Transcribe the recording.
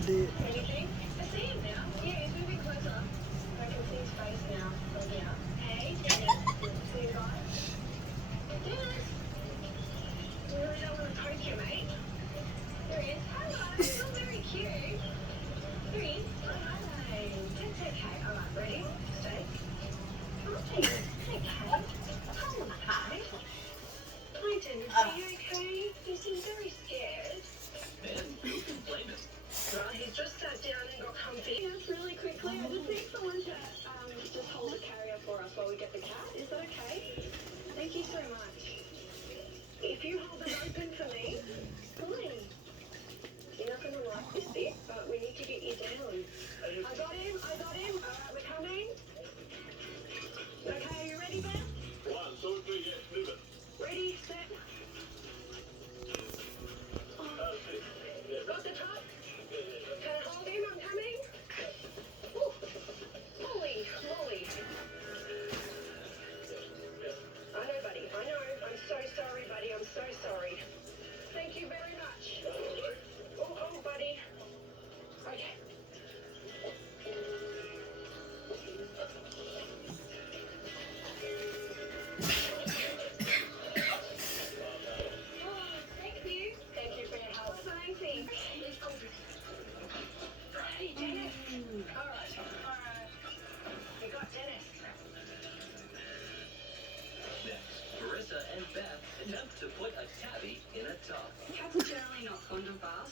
Adik. Anything? I see him now. Yeah, he's moving closer. I can see his face now from here. Hey, Dennis. See you guys? Dennis! You really don't want to poke you, mate? There he is. Hello, you're very cute. Here he is. Oh, hi. That's okay. All right, ready? Stay. Okay. Okay. Hello. Hi, Dennis. Are you okay? You seem very scared. Man, who can blame him? Well, he's just sat down and got comfy. Yes, really quickly. I just need someone to just hold the carrier for us while we get the cat. Is that okay? Thank you so much. If you hold it open for me, fine. You're not going to like this bit, but we need to get you down. I got him. All right, we're coming. Okay, are you ready, Ben? 1, 2, 3, yes, move it. Ready, set. Got the top? Can I hold him? I'm coming. Woo. Holy moly. I know, buddy. I know. I'm so sorry, buddy. I'm so sorry. Thank you very much. Oh, buddy. Okay. Thank you. Thank you for your help. Amazing. Hey, Dennis. All right. We got Dennis. Next, Marissa and Beth attempt to put a tabby in a tub. Cats are generally not fond of baths.